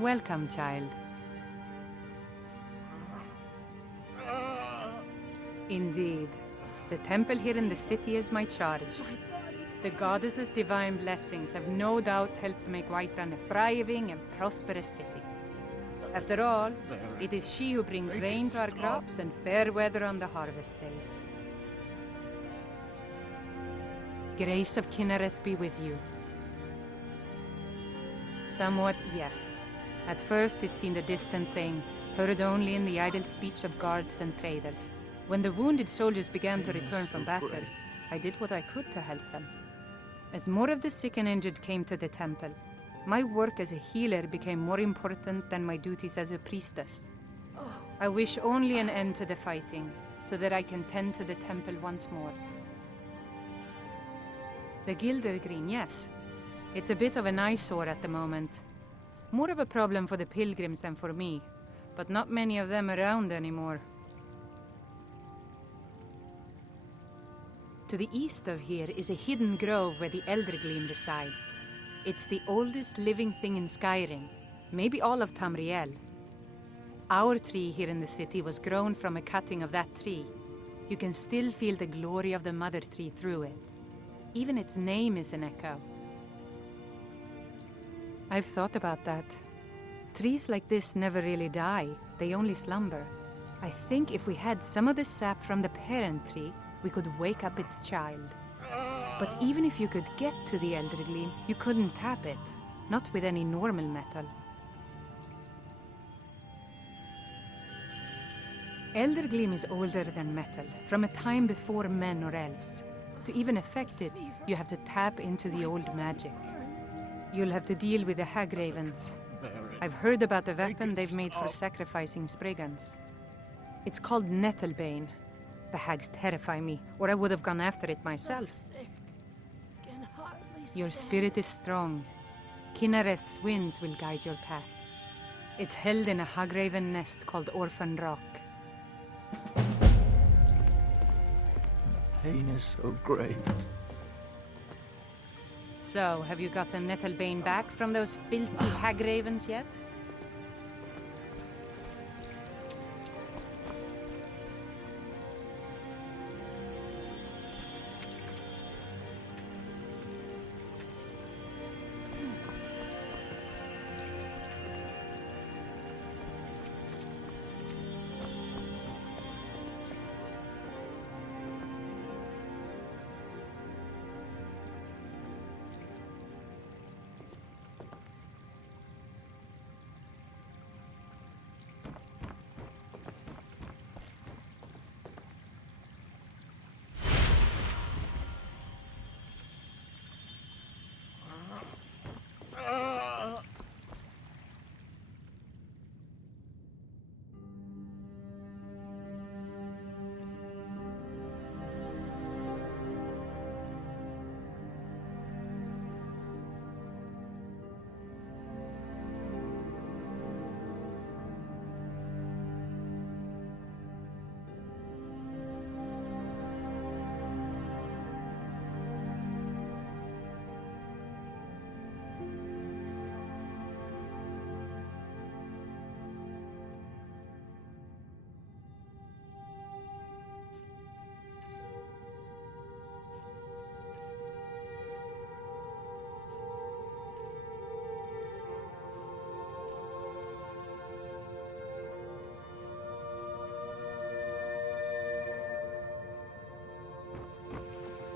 Welcome, child. Indeed. The temple here in the city is my charge. The goddess's divine blessings have no doubt helped make Whiterun a thriving and prosperous city. After all, it is she who brings rain to our crops and fair weather on the harvest days. Grace of Kinnereth be with you. Somewhat, yes. At first it seemed a distant thing, heard only in the idle speech of guards and traders. When the wounded soldiers began to return from battle, I did what I could to help them. As more of the sick and injured came to the temple, my work as a healer became more important than my duties as a priestess. I wish only an end to the fighting, so that I can tend to the temple once more. The Gilder Green, yes. It's a bit of an eyesore at the moment. More of a problem for the pilgrims than for me, but not many of them around anymore. To the east of here is a hidden grove where the Eldergleam resides. It's the oldest living thing in Skyrim, maybe all of Tamriel. Our tree here in the city was grown from a cutting of that tree. You can still feel the glory of the mother tree through it. Even its name is an echo. I've thought about that. Trees like this never really die, they only slumber. I think if we had some of the sap from the parent tree, we could wake up its child. But even if you could get to the Eldergleam, you couldn't tap it. Not with any normal metal. Eldergleam is older than metal, from a time before men or elves. To even affect it, you have to tap into the old magic. You'll have to deal with the Hagravens. I've heard about the weapon they've made for sacrificing Spriggans. It's called Nettlebane. The hags terrify me, or I would have gone after it myself. Your spirit is strong. Kinnereth's winds will guide your path. It's held in a Hagraven nest called Orphan Rock. The pain is so great. So, have you gotten Nettlebane back from those filthy Hagravens yet?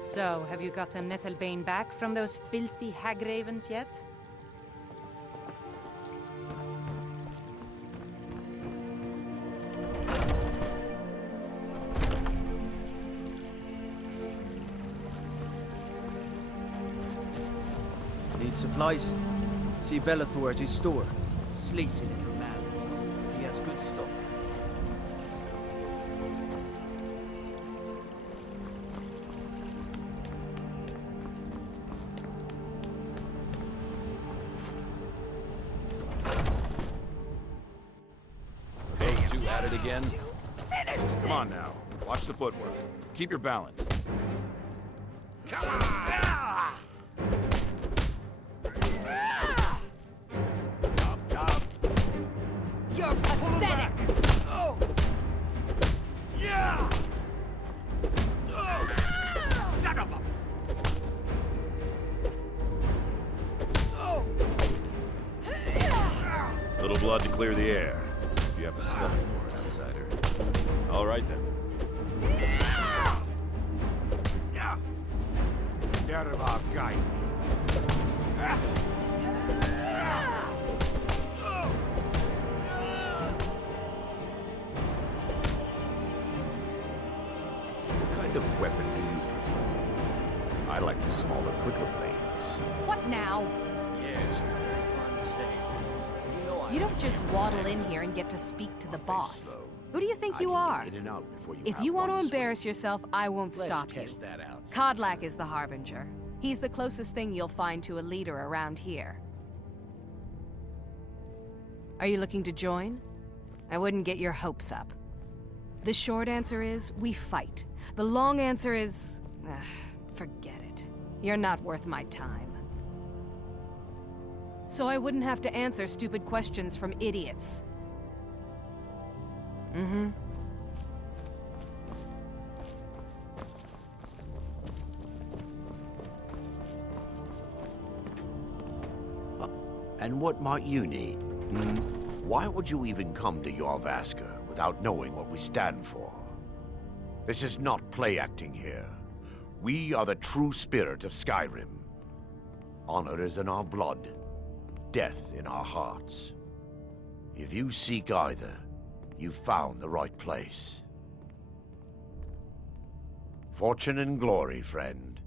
So, have you gotten Nettlebane back from those filthy Hagravens yet? Need supplies? See Bellathor at his store. Sleazy little man. He has good stock. Those two at it again? Come on now. Watch the footwork. Keep your balance. Come on! Chop, chop. Little blood to clear the air. If you have a stomach for it, outsider. All right, then. Get him up, guy. What kind of weapon do you prefer? I like the smaller, quicker blades. What now? Yes, very fond to say. You know I You don't just waddle in here and get to speak to the boss. Who do you think you are? In and out before you If have you want to one embarrass yourself, I won't Let's stop you. test that out. Kodlak is the Harbinger. He's the closest thing you'll find to a leader around here. Are you looking to join? I wouldn't get your hopes up. The short answer is, we fight. The long answer is, forget it. You're not worth my time. So I wouldn't have to answer stupid questions from idiots. Mm-hmm. And what might you need? Why would you even come to Jorvaska without knowing what we stand for? This is not play acting here. We are the true spirit of Skyrim. Honor is in our blood, death in our hearts. If you seek either, you've found the right place. Fortune and glory, friend.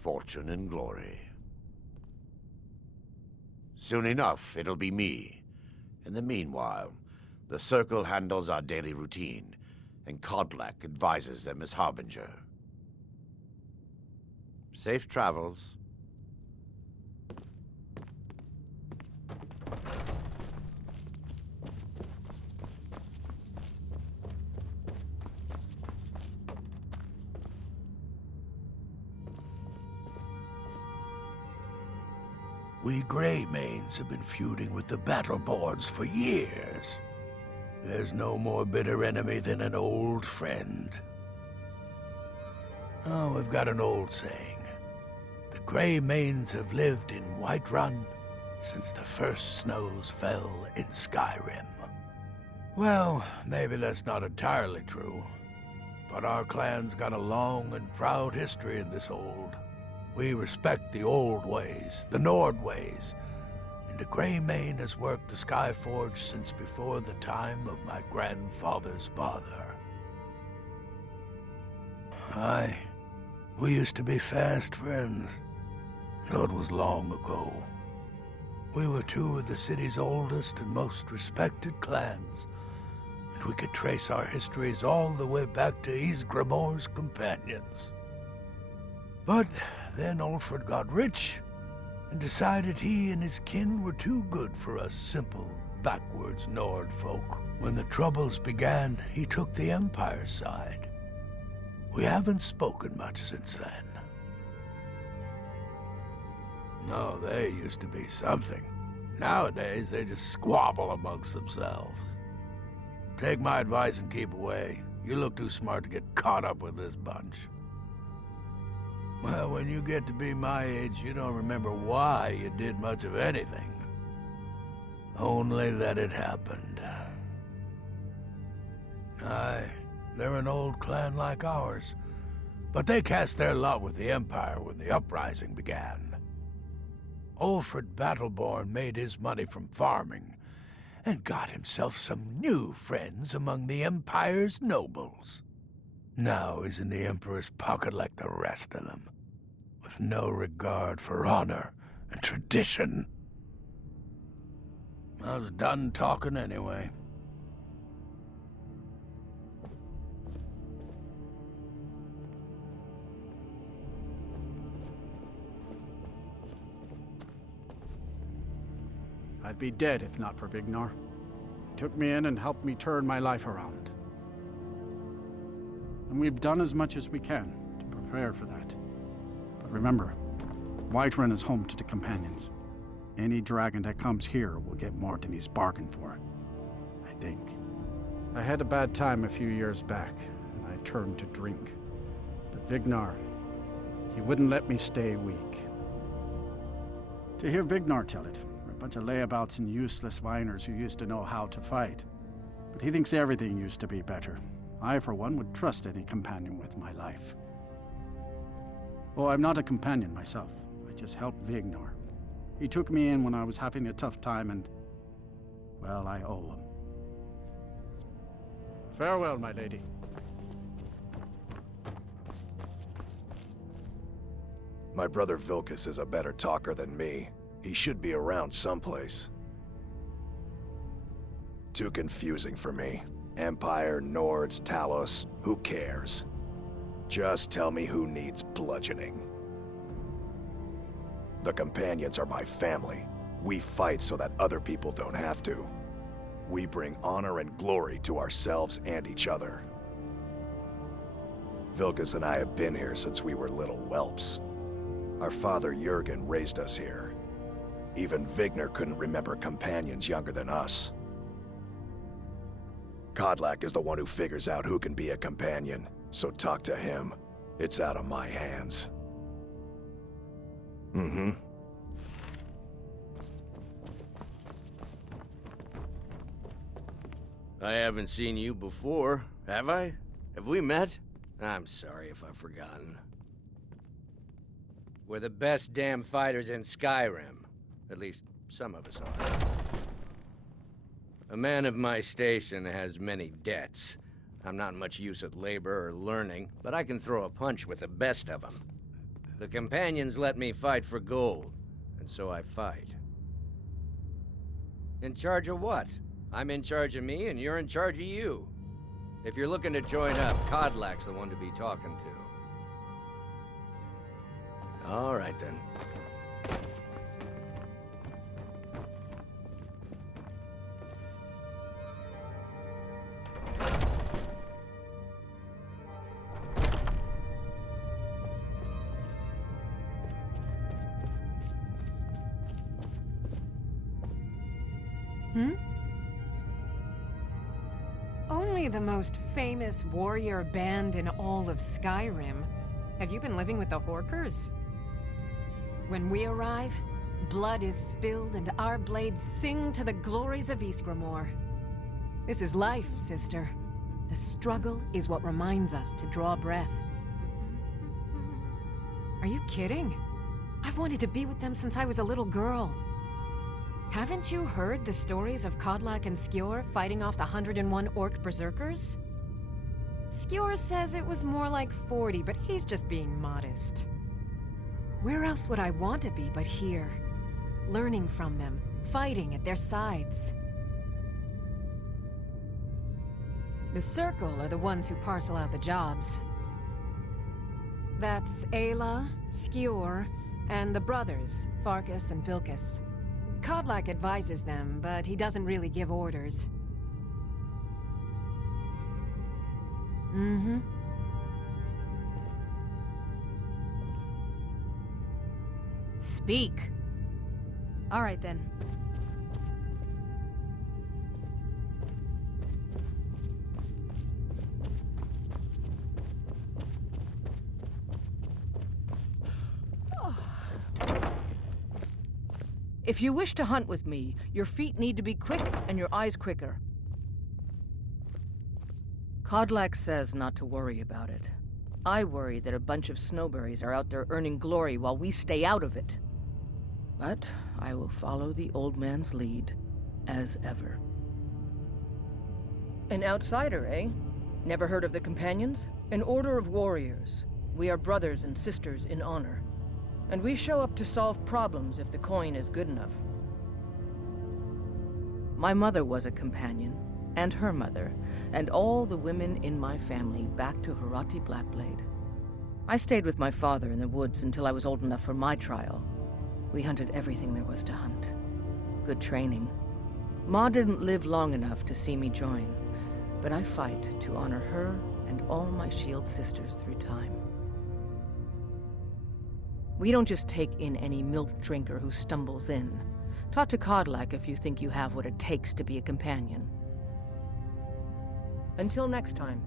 Fortune and glory. Soon enough, it'll be me. In the meanwhile, the Circle handles our daily routine, and Kodlak advises them as Harbinger. Safe travels. We Greymaids have been feuding with the Battleborns for years. There's no more bitter enemy than an old friend. Oh, we've got an old saying. The Greymaids have lived in Whiterun since the first snows fell in Skyrim. Well, maybe that's not entirely true, but our clan's got a long and proud history in this hold. We respect the old ways, the Nord ways, and the Greymane has worked the Skyforge since before the time of my grandfather's father. Aye, we used to be fast friends, though it was long ago. We were two of the city's oldest and most respected clans, and we could trace our histories all the way back to Ysgramor's companions. But then Ulfred got rich and decided he and his kin were too good for us simple, backwards Nord folk. When the troubles began, he took the Empire's side. We haven't spoken much since then. No, they used to be something. Nowadays, they just squabble amongst themselves. Take my advice and keep away. You look too smart to get caught up with this bunch. Well, when you get to be my age, you don't remember why you did much of anything. Only that it happened. Aye, they're an old clan like ours, but they cast their lot with the Empire when the uprising began. Ulfred Battleborn made his money from farming, and got himself some new friends among the Empire's nobles. Now he's in the Emperor's pocket like the rest of them, with no regard for honor and tradition. I was done talking anyway. I'd be dead if not for Vignar. He took me in and helped me turn my life around. And we've done as much as we can to prepare for that. But remember, Whiterun is home to the Companions. Any dragon that comes here will get more than he's bargained for, I think. I had a bad time a few years back, and I turned to drink. But Vignar, he wouldn't let me stay weak. To hear Vignar tell it Bunch of layabouts and useless whiners who used to know how to fight. But he thinks everything used to be better. I, for one, would trust any companion with my life. Oh, I'm not a companion myself. I just helped Vignor. He took me in when I was having a tough time and, well, I owe him. Farewell, my lady. My brother Vilkas is a better talker than me. He should be around someplace. Too confusing for me. Empire, Nords, Talos, who cares? Just tell me who needs bludgeoning. The Companions are my family. We fight so that other people don't have to. We bring honor and glory to ourselves and each other. Vilkas and I have been here since we were little whelps. Our father Jurgen raised us here. Even Vignor couldn't remember companions younger than us. Kodlak is the one who figures out who can be a companion, so talk to him. It's out of my hands. Mm-hmm. I haven't seen you before, have I? Have we met? I'm sorry if I've forgotten. We're the best damn fighters in Skyrim. At least, some of us are. A man of my station has many debts. I'm not much use at labor or learning, but I can throw a punch with the best of them. The Companions let me fight for gold, and so I fight. In charge of what? I'm in charge of me, and you're in charge of you. If you're looking to join up, Kodlak's the one to be talking to. All right, then. Only the most famous warrior band in all of Skyrim. Have you been living with the Horkers? When we arrive, blood is spilled and our blades sing to the glories of Ysgramor. This is life, sister. The struggle is what reminds us to draw breath. Are you kidding? I've wanted to be with them since I was a little girl. Haven't you heard the stories of Kodlak and Skjor fighting off the 101 orc berserkers? Skjor says it was more like 40, but he's just being modest. Where else would I want to be but here? Learning from them, fighting at their sides. The Circle are the ones who parcel out the jobs. That's Ayla, Skjor, and the brothers, Farkas and Vilkas. Kodlak advises them, but he doesn't really give orders. Mm-hmm. Speak. All right, then. If you wish to hunt with me, your feet need to be quick and your eyes quicker. Kodlak says not to worry about it. I worry that a bunch of snowberries are out there earning glory while we stay out of it. But I will follow the old man's lead, as ever. An outsider, eh? Never heard of the Companions? An order of warriors. We are brothers and sisters in honor. And we show up to solve problems if the coin is good enough. My mother was a companion, and her mother, and all the women in my family back to Harati Blackblade. I stayed with my father in the woods until I was old enough for my trial. We hunted everything there was to hunt. Good training. Ma didn't live long enough to see me join, but I fight to honor her and all my shield sisters through time. We don't just take in any milk drinker who stumbles in. Talk to Kodlak if you think you have what it takes to be a companion. Until next time.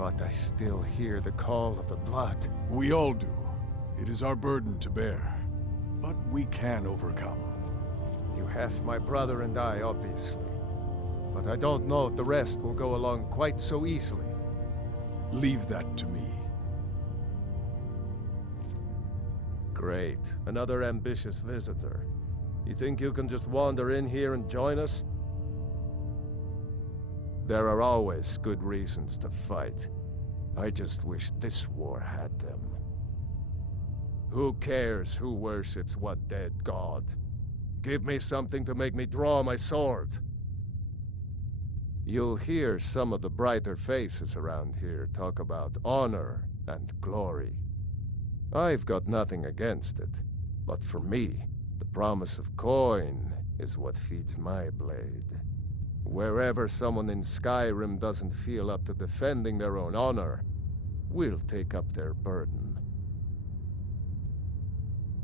But I still hear the call of the blood. We all do. It is our burden to bear. But we can overcome. You have my brother and I, obviously. But I don't know if the rest will go along quite so easily. Leave that to me. Great. Another ambitious visitor. You think you can just wander in here and join us? There are always good reasons to fight. I just wish this war had them. Who cares who worships what dead god? Give me something to make me draw my sword. You'll hear some of the brighter faces around here talk about honor and glory. I've got nothing against it, but for me, the promise of coin is what feeds my blade. Wherever someone in Skyrim doesn't feel up to defending their own honor, we'll take up their burden.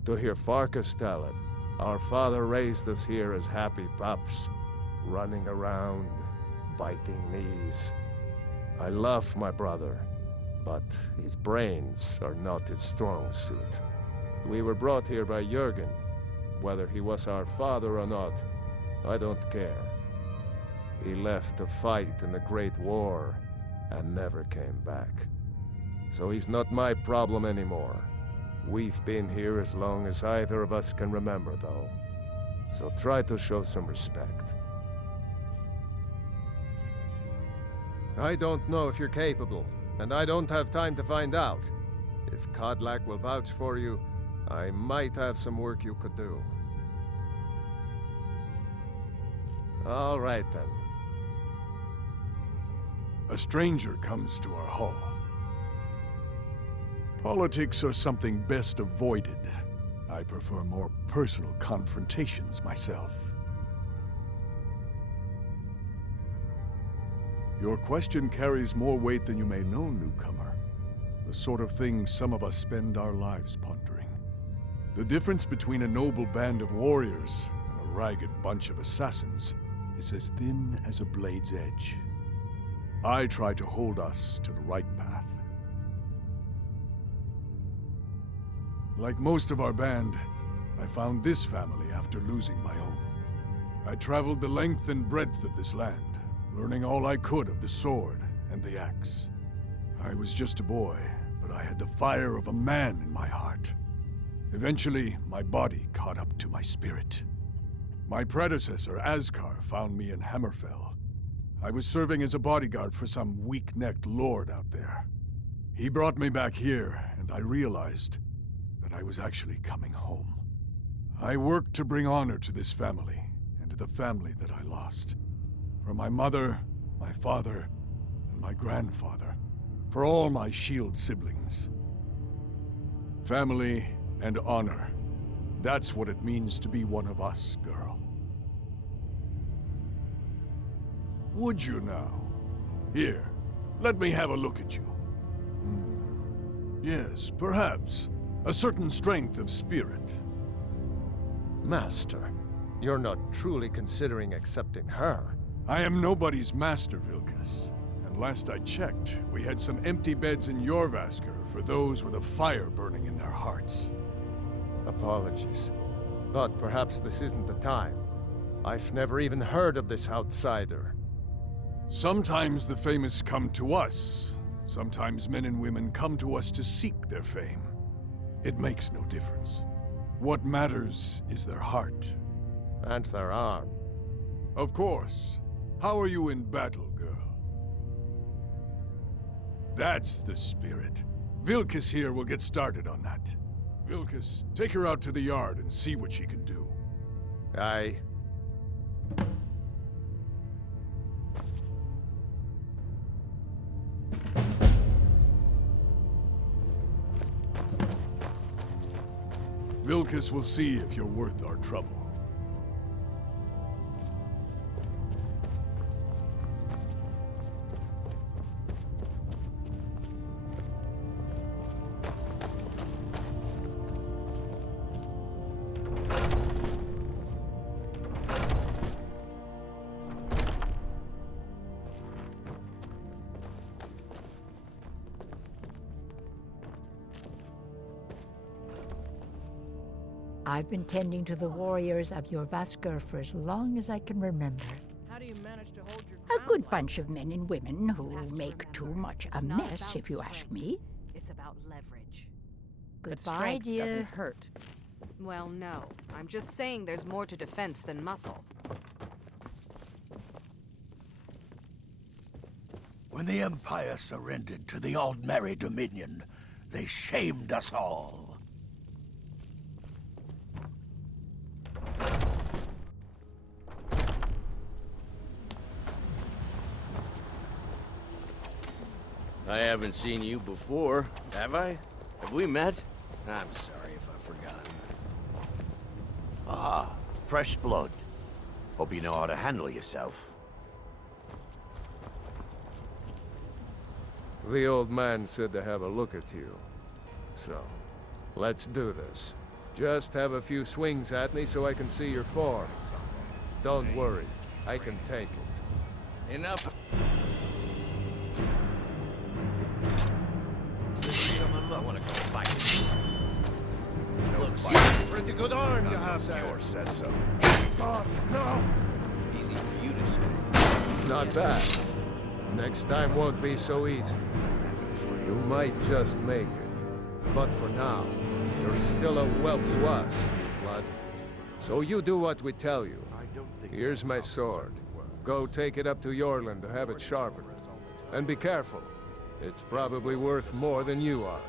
To hear Farkas tell it, our father raised us here as happy pups, running around, biting knees. I love my brother, but his brains are not his strong suit. We were brought here by Jurgen. Whether he was our father or not, I don't care. He left to fight in the Great War and never came back. So he's not my problem anymore. We've been here as long as either of us can remember, though. So try to show some respect. I don't know if you're capable, and I don't have time to find out. If Kodlak will vouch for you, I might have some work you could do. All right, then. A stranger comes to our hall. Politics are something best avoided. I prefer more personal confrontations myself. Your question carries more weight than you may know, newcomer. The sort of thing some of us spend our lives pondering. The difference between a noble band of warriors and a ragged bunch of assassins is as thin as a blade's edge. I try to hold us to the right path. Like most of our band, I found this family after losing my own. I traveled the length and breadth of this land, learning all I could of the sword and the axe. I was just a boy, but I had the fire of a man in my heart. Eventually, my body caught up to my spirit. My predecessor, Askar, found me in Hammerfell. I was serving as a bodyguard for some weak-necked lord out there. He brought me back here, and I realized that I was actually coming home. I worked to bring honor to this family, and to the family that I lost. For my mother, my father, and my grandfather. For all my shield siblings. Family and honor. That's what it means to be one of us, girl. Would you now? Here, let me have a look at you. Yes, perhaps. A certain strength of spirit. Master, you're not truly considering accepting her. I am nobody's master, Vilkas. And last I checked, we had some empty beds in Jorvaskr for those with a fire burning in their hearts. Apologies, but perhaps this isn't the time. I've never even heard of this outsider. Sometimes the famous come to us. Sometimes men and women come to us to seek their fame. It makes no difference. What matters is their heart. And their arm. Of course. How are you in battle, girl? That's the spirit. Vilkas here will get started on that. Vilkas, take her out to the yard and see what she can do. Aye. Vilkas will see if you're worth our trouble. I've been tending to the warriors of Jorvaskr for as long as I can remember. How do you manage to hold your A ground good like bunch of men and women who have to make too remember, much a it's not mess, about if you ask strength. me. It's about leverage. But Goodbye, strength dear. doesn't hurt. Well, no. I'm just saying there's more to defense than muscle. When the Empire surrendered to the Aldmeri Dominion, they shamed us all. I haven't seen you before, have I? Have we met? I'm sorry if I've forgotten. Ah, fresh blood. Hope you know how to handle yourself. The old man said to have a look at you. So, let's do this. Just have a few swings at me so I can see your form. Don't worry, I can take it. Enough. I want to go fight. No Looks pretty good arm you have there. Skewer says so. Gods, no! Easy for you to say. Not bad. Next time won't be so easy. You might just make it. But for now, you're still a whelp to us, Blood. So you do what we tell you. Here's my sword. Go take it up to Yorland to have it sharpened. And be careful. It's probably worth more than you are.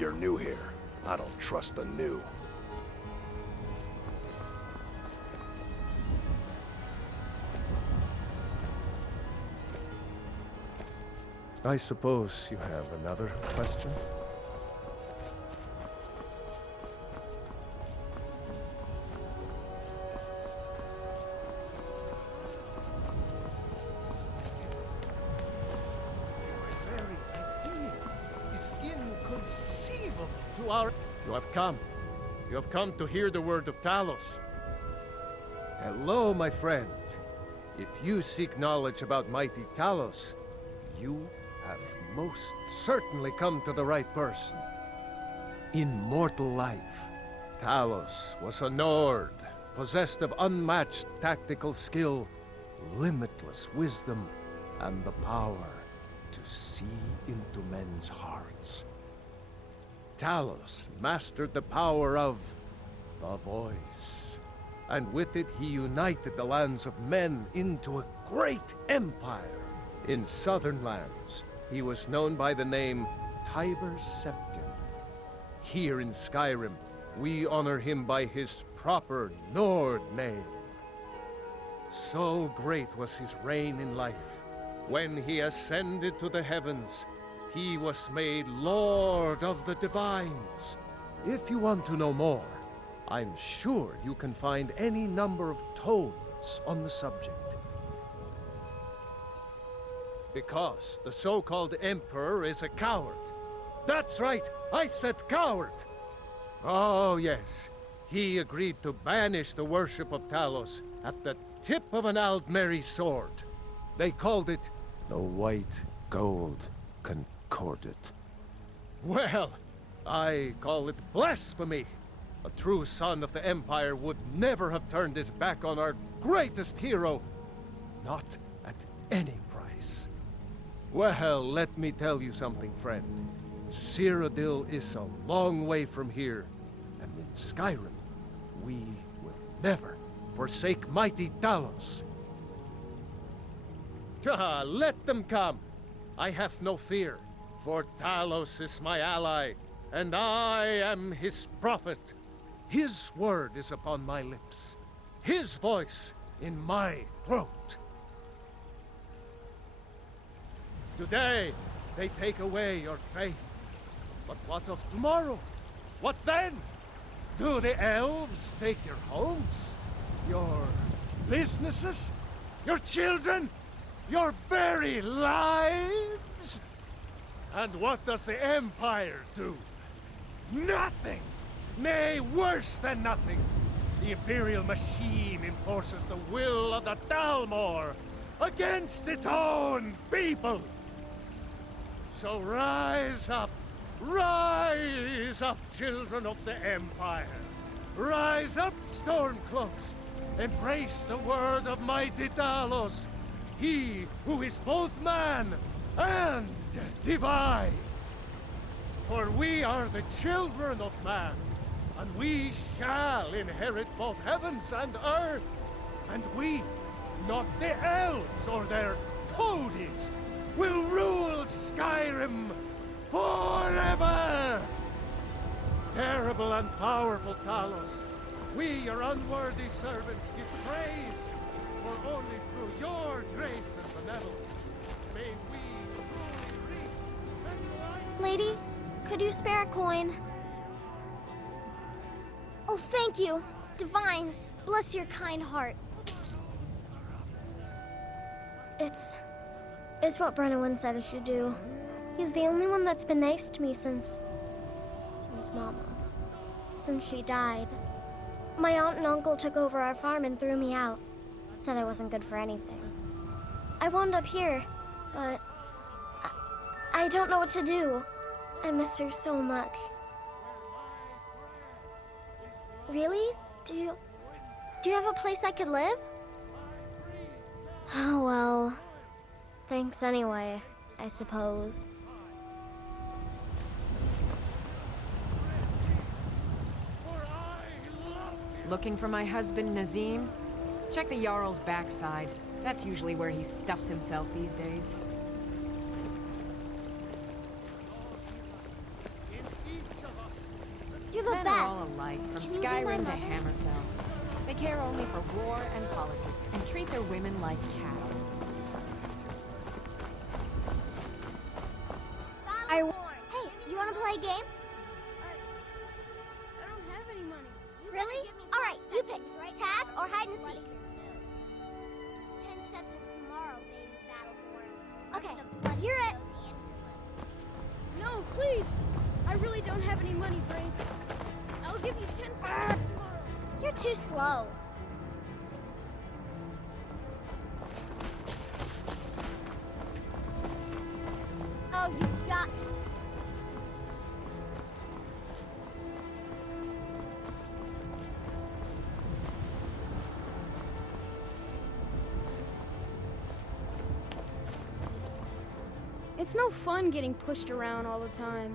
You're new here. I don't trust the new. I suppose you have another question? You have come. You have come to hear the word of Talos. Hello, my friend. If you seek knowledge about mighty Talos, you have most certainly come to the right person. In mortal life, Talos was a Nord, possessed of unmatched tactical skill, limitless wisdom, and the power to see into men's hearts. Talos mastered the power of the voice, and with it he united the lands of men into a great empire. In southern lands, he was known by the name Tiber Septim. Here in Skyrim, we honor him by his proper Nord name. So great was his reign in life, when he ascended to the heavens, he was made Lord of the Divines. If you want to know more, I'm sure you can find any number of tomes on the subject. Because the so-called Emperor is a coward. That's right, I said coward! Oh yes, he agreed to banish the worship of Talos at the tip of an Aldmeri sword. They called it the White Gold Concordat. Well, I call it blasphemy. A true son of the Empire would never have turned his back on our greatest hero. Not at any price. Well, let me tell you something, friend. Cyrodiil is a long way from here, and in Skyrim, we will never forsake mighty Talos. Let them come. I have no fear, for Talos is my ally, and I am his prophet. His word is upon my lips, his voice in my throat. Today, they take away your faith, But what of tomorrow? What then? Do the elves take your homes? Your businesses? Your children? Your very lives? And what does the Empire do? Nothing! Nay, worse than nothing! The Imperial machine enforces the will of the Dalmor against its own people! So rise up, children of the Empire! Rise up, Stormcloaks! Embrace the word of mighty Talos, he who is both man and divine! For we are the children of man, and we shall inherit both heavens and earth. And we, not the elves or their toadies, will rule Skyrim forever! Terrible and powerful Talos, we, your unworthy servants, give praise, for only through your grace and benevolence may we truly reach the light. Lady, could you spare a coin? Oh, thank you. Divines, bless your kind heart. It's what Brennan said I should do. He's the only one that's been nice to me since Mama. Since she died. My aunt and uncle took over our farm and threw me out. Said I wasn't good for anything. I wound up here, but I don't know what to do. I miss her so much. Really? Do you have a place I could live? Oh, well. Thanks anyway, I suppose. Looking for my husband, Nazim? Check the Jarl's backside. That's usually where he stuffs himself these days. You're the Men best. are all alike, from Can you be my Skyrim to mother? Hammerfell. They care only for war and politics, and treat their women like cattle. Hey, you want to play a game? I don't have any money. Really? All right, you pick. Tag or hide and seek. 10 seconds tomorrow, baby Battleborn. Okay, you're it. No, please. I really don't have any money, Brain. I'll give you 10 seconds tomorrow. You're too slow. Oh, you got... It's no fun getting pushed around all the time.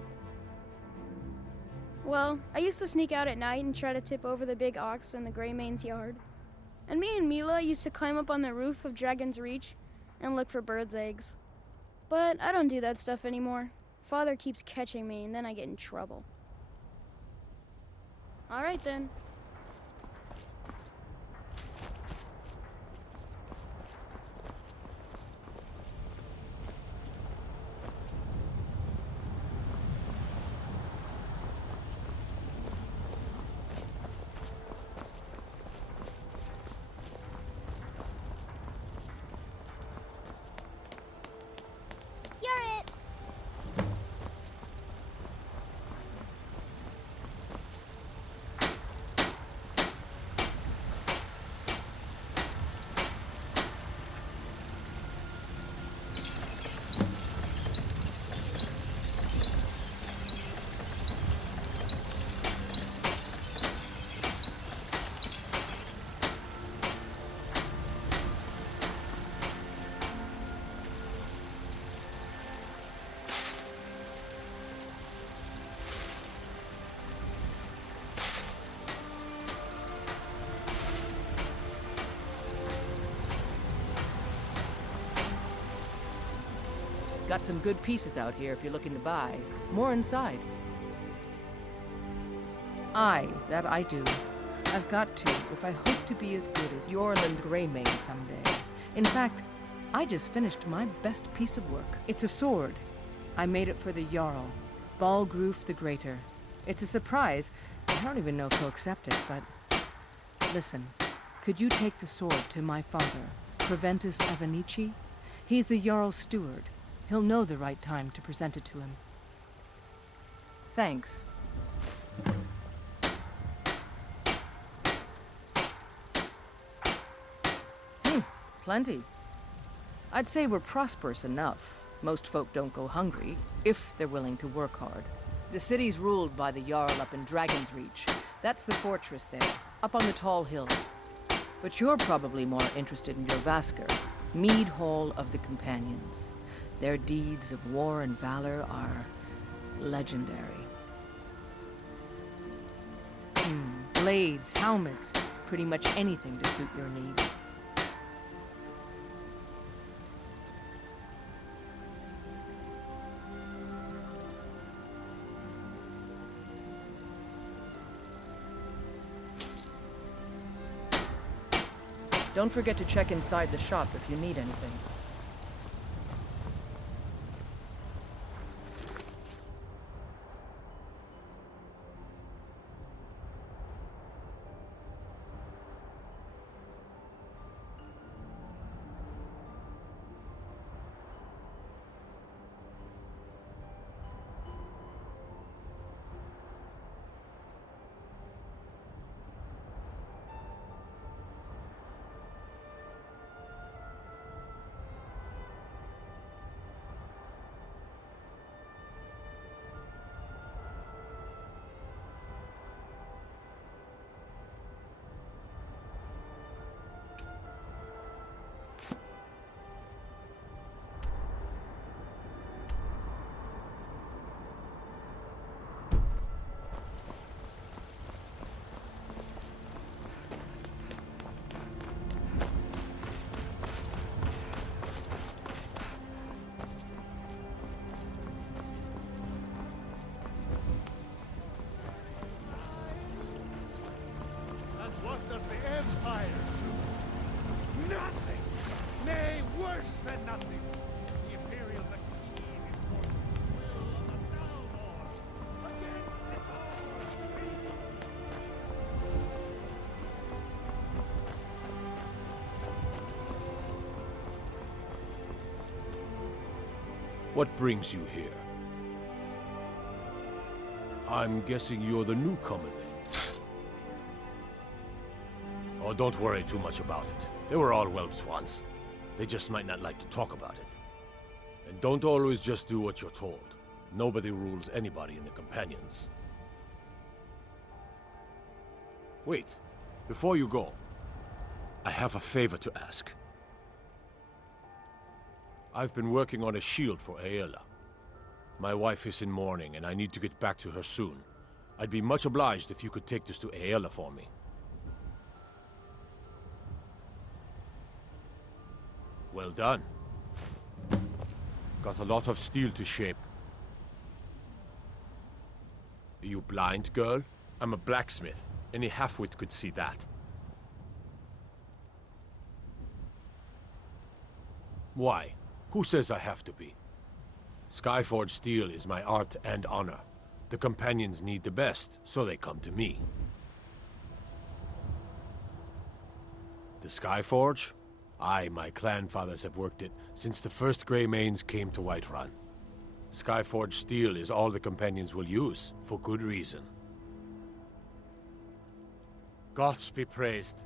Well, I used to sneak out at night and try to tip over the big ox in the Greymane's yard. And me and Mila used to climb up on the roof of Dragon's Reach and look for birds' eggs. But I don't do that stuff anymore. Father keeps catching me and then I get in trouble. All right then. You're it. Got some good pieces out here if you're looking to buy. More inside. Aye, that I do. I've got to, if I hope to be as good as Yorland Greymane someday. In fact, I just finished my best piece of work. It's a sword. I made it for the Jarl. Balgroof the Greater. It's a surprise. I don't even know if he'll accept it, but... Listen, could you take the sword to my father, Preventus Avenici? He's the Jarl's steward. He'll know the right time to present it to him. Thanks. Plenty. I'd say we're prosperous enough. Most folk don't go hungry, if they're willing to work hard. The city's ruled by the Jarl up in Dragon's Reach. That's the fortress there, up on the tall hill. But you're probably more interested in Jorrvaskr, Mead Hall of the Companions. Their deeds of war and valor are legendary. Blades, helmets, pretty much anything to suit your needs. Don't forget to check inside the shop if you need anything. What brings you here? I'm guessing you're the newcomer then. Oh, don't worry too much about it. They were all whelps once. They just might not like to talk about it. And don't always just do what you're told. Nobody rules anybody in the Companions. Wait, before you go, I have a favor to ask. I've been working on a shield for Aela. My wife is in mourning, and I need to get back to her soon. I'd be much obliged if you could take this to Aela for me. Well done. Got a lot of steel to shape. Are you blind, girl? I'm a blacksmith. Any halfwit could see that. Why? Who says I have to be? Skyforged steel is my art and honor. The Companions need the best, so they come to me. The Skyforge? I, my clan fathers have worked it since the first Grey Manes came to Whiterun. Skyforged steel is all the Companions will use, for good reason. Gods be praised.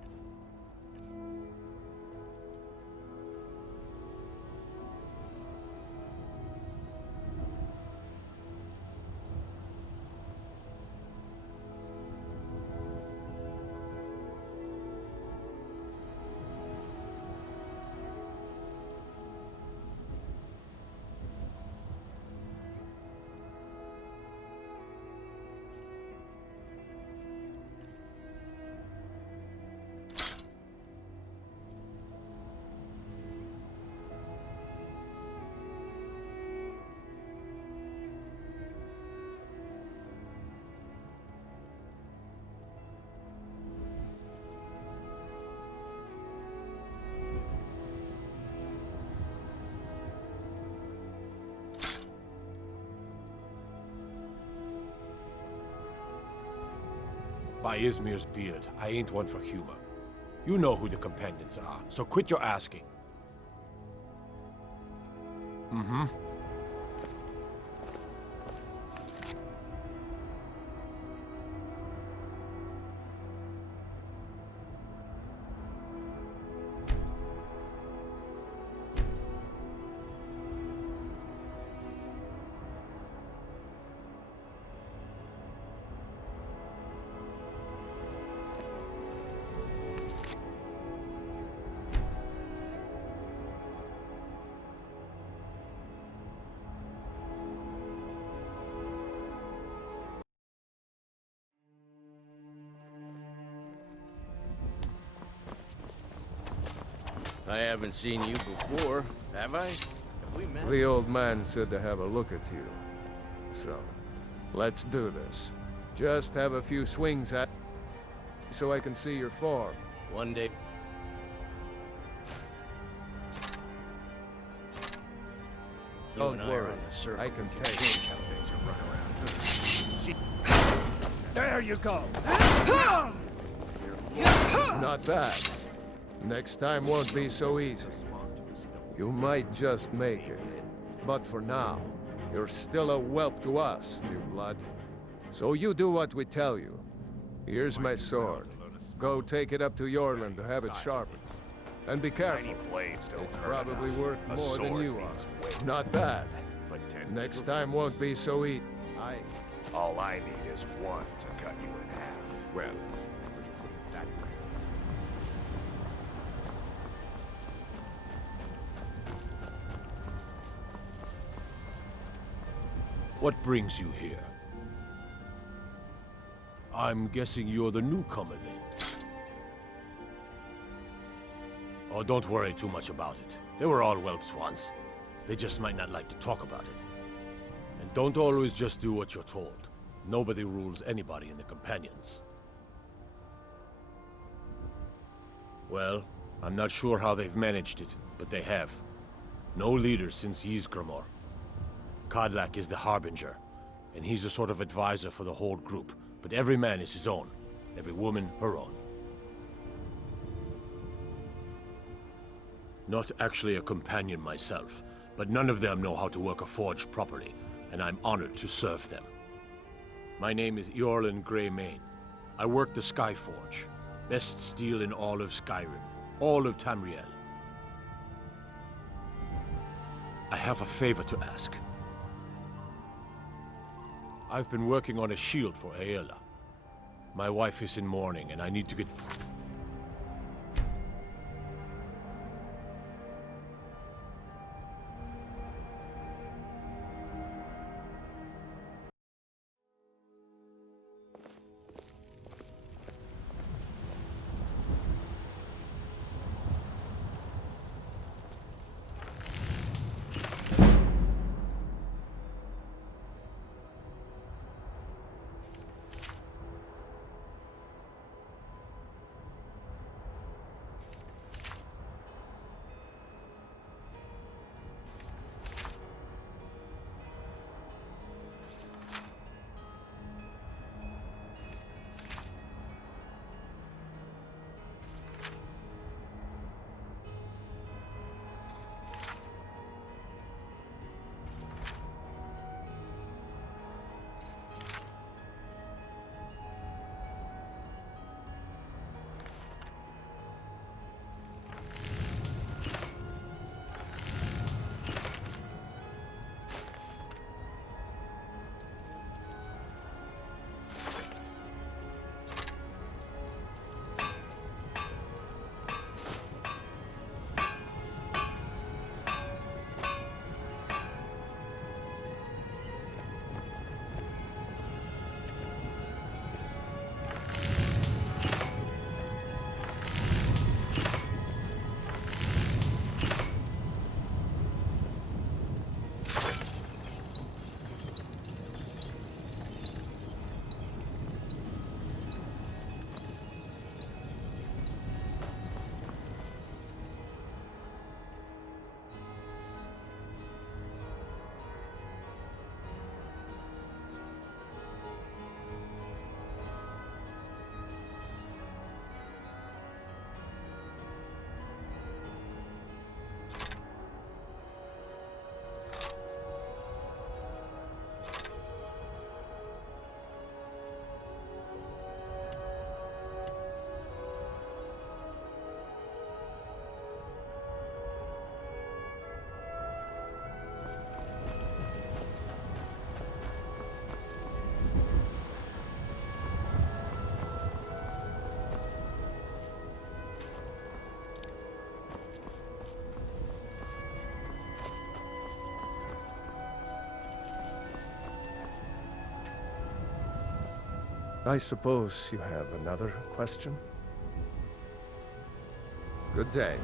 By Izmir's beard, I ain't one for humor. You know who the companions are, so quit your asking. Mm-hmm. I haven't seen you before, have I? Have we met? The old man said to have a look at you. So, let's do this. Just have a few swings at so I can see your form. One day. Don't worry, I can take it. There you go! Not bad. Next time won't be so easy. You might just make it. But for now, you're still a whelp to us, new blood. So you do what we tell you. Here's my sword. Go take it up to Yorland to have it sharpened. And be careful. It's probably worth more than you are. Not bad. Next time won't be so easy. All I need is one to cut you in half. Well, put it that way. What brings you here? I'm guessing you're the newcomer then. Oh, don't worry too much about it. They were all whelps once. They just might not like to talk about it. And don't always just do what you're told. Nobody rules anybody in the Companions. Well, I'm not sure how they've managed it, but they have. No leader since Ysgramor. Kodlak is the Harbinger, and he's a sort of advisor for the whole group, but every man is his own. Every woman, her own. Not actually a companion myself, but none of them know how to work a forge properly, and I'm honored to serve them. My name is Eorlin Greymane. I work the Skyforge. Best steel in all of Skyrim. All of Tamriel. I have a favor to ask. I've been working on a shield for Aela. My wife is in mourning, and I need to get... I suppose you have another question? Good day.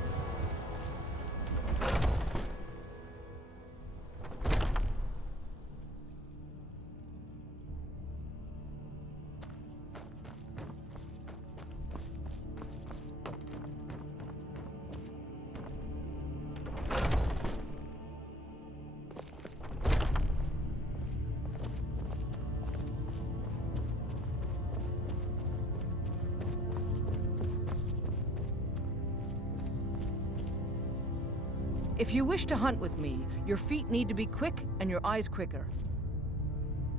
If you wish to hunt with me, your feet need to be quick and your eyes quicker.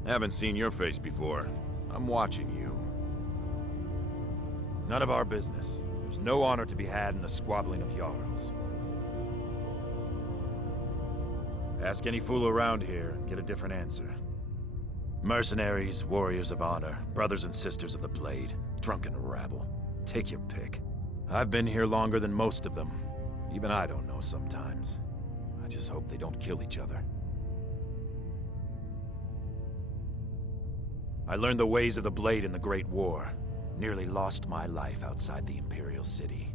Haven't seen your face before. I'm watching you. None of our business. There's no honor to be had in the squabbling of Jarls. Ask any fool around here and get a different answer. Mercenaries, warriors of honor, brothers and sisters of the blade, drunken rabble. Take your pick. I've been here longer than most of them. Even I don't know sometimes. I just hope they don't kill each other. I learned the ways of the blade in the Great War. Nearly lost my life outside the Imperial City.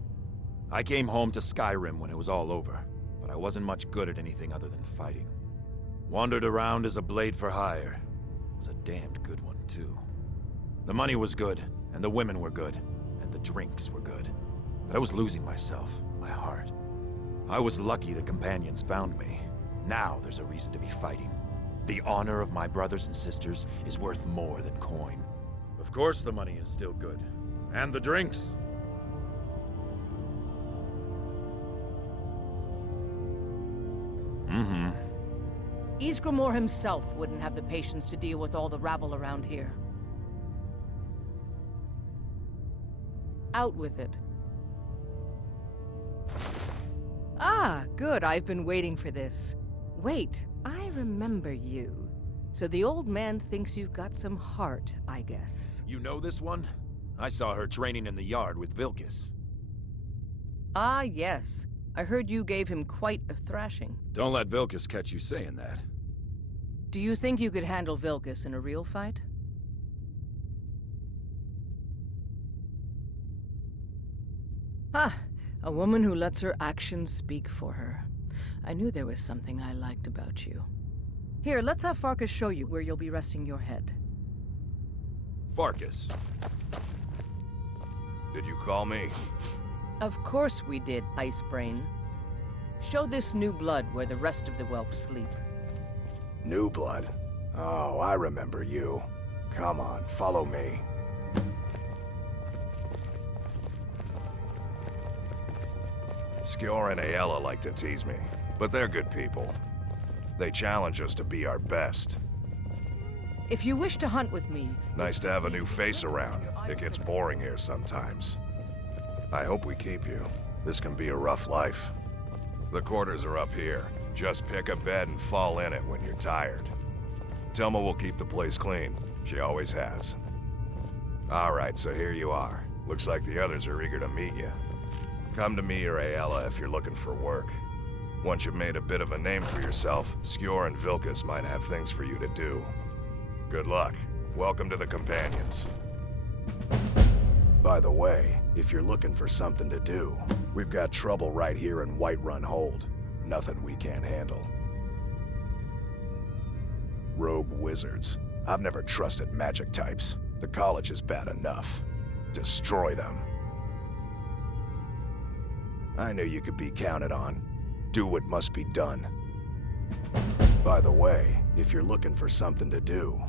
I came home to Skyrim when it was all over, but I wasn't much good at anything other than fighting. Wandered around as a blade for hire. Was a damned good one, too. The money was good, and the women were good, and the drinks were good. But I was losing myself, my heart. I was lucky the companions found me. Now there's a reason to be fighting. The honor of my brothers and sisters is worth more than coin. Of course the money is still good. And the drinks. Mm-hmm. Ysgramor himself wouldn't have the patience to deal with all the rabble around here. Out with it. Ah, good. I've been waiting for this. Wait, I remember you. So the old man thinks you've got some heart, I guess. You know this one? I saw her training in the yard with Vilkas. Ah, yes. I heard you gave him quite a thrashing. Don't let Vilkas catch you saying that. Do you think you could handle Vilkas in a real fight? Ah, a woman who lets her actions speak for her. I knew there was something I liked about you. Here, let's have Farkas show you where you'll be resting your head. Farkas. Did you call me? Of course we did, Icebrain. Show this new blood where the rest of the whelps sleep. New blood? Oh, I remember you. Come on, follow me. Skjor and Aella like to tease me, but they're good people. They challenge us to be our best. If you wish to hunt with me... Nice to have a new face around. It gets boring here sometimes. I hope we keep you. This can be a rough life. The quarters are up here. Just pick a bed and fall in it when you're tired. Telma will keep the place clean. She always has. Alright, so here you are. Looks like the others are eager to meet you. Come to me or Aella if you're looking for work. Once you've made a bit of a name for yourself, Skjor and Vilkas might have things for you to do. Good luck. Welcome to the Companions. By the way, if you're looking for something to do, we've got trouble right here in Whiterun Hold. Nothing we can't handle. Rogue wizards. I've never trusted magic types. The college is bad enough. Destroy them. I knew you could be counted on. Do what must be done. By the way, if you're looking for something to do...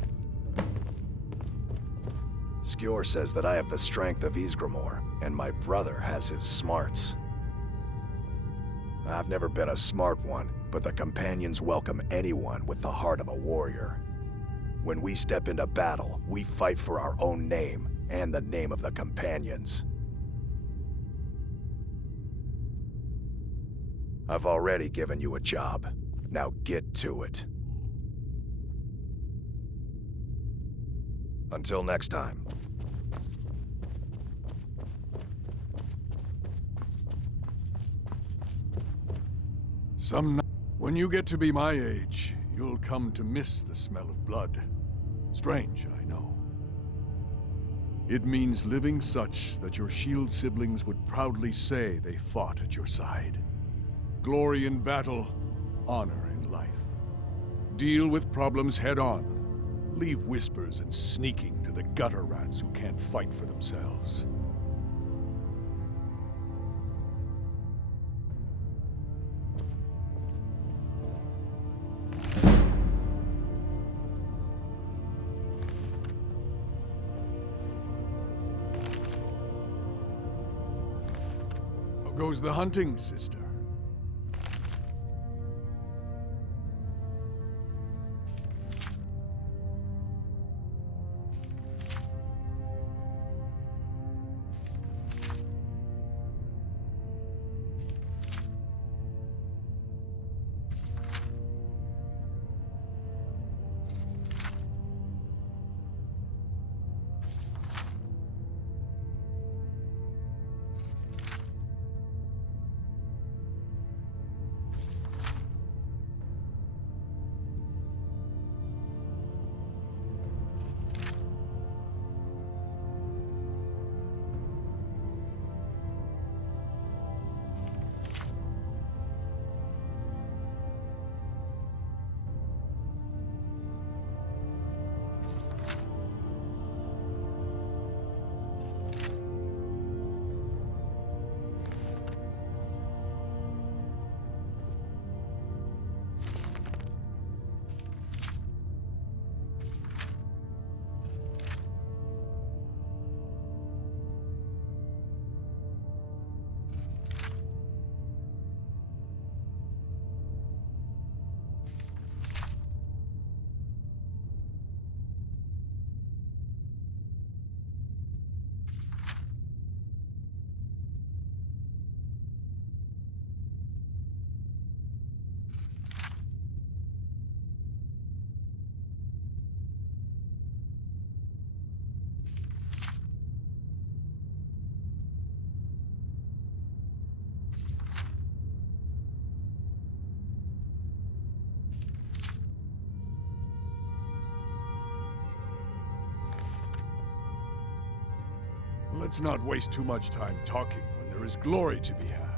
Skjor says that I have the strength of Ysgramor, and my brother has his smarts. I've never been a smart one, but the Companions welcome anyone with the heart of a warrior. When we step into battle, we fight for our own name, and the name of the Companions. I've already given you a job. Now get to it. Until next time. When you get to be my age, you'll come to miss the smell of blood. Strange, I know. It means living such that your shield siblings would proudly say they fought at your side. Glory in battle, honor in life. Deal with problems head on. Leave whispers and sneaking to the gutter rats who can't fight for themselves. How goes the hunting, sister? Let's not waste too much time talking when there is glory to be had.